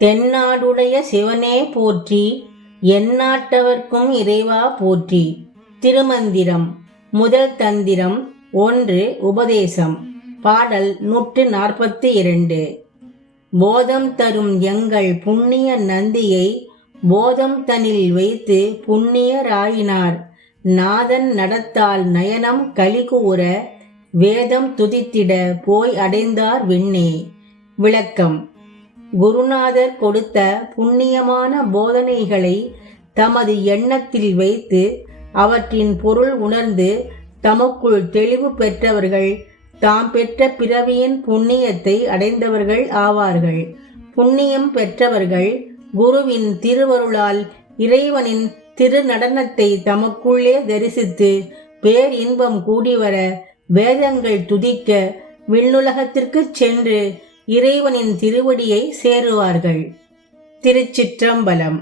தென்னாடுடைய சிவனே போற்றி எந்நாட்டவர்க்கும் இறைவா போற்றி. திருமந்திரம் முதல் தந்திரம் ஒன்று உபதேசம். பாடல் நூற்று நாற்பத்தி இரண்டு. போதம் தரும் எங்கள் புண்ணிய நந்தியை போதம் தனில் வைத்து புண்ணியராயினார் நாதன் நடத்தால் நயனம் கலிகூற வேதம் துதித்திட போய் அடைந்தார் விண்ணே. விளக்கம் குருநாதர் கொடுத்த புண்ணியமான போதனைகளை தமது எண்ணத்தில் வைத்து அவற்றின் பொருள் உணர்ந்து தமக்குள் தெளிவு பெற்றவர்கள் தாம் பெற்ற பிறவியின் புண்ணியத்தை அடைந்தவர்கள் ஆவார்கள். புண்ணியம் பெற்றவர்கள் குருவின் திருவருளால் இறைவனின் திருநடனத்தை தமக்குள்ளே தரிசித்து பேர் இன்பம் கூடிவர வேதங்கள் துதிக்க விண்ணுலகத்திற்குச் சென்று இறைவனின் திருவடியை சேருவார்கள். திருச்சிற்றம்பலம்.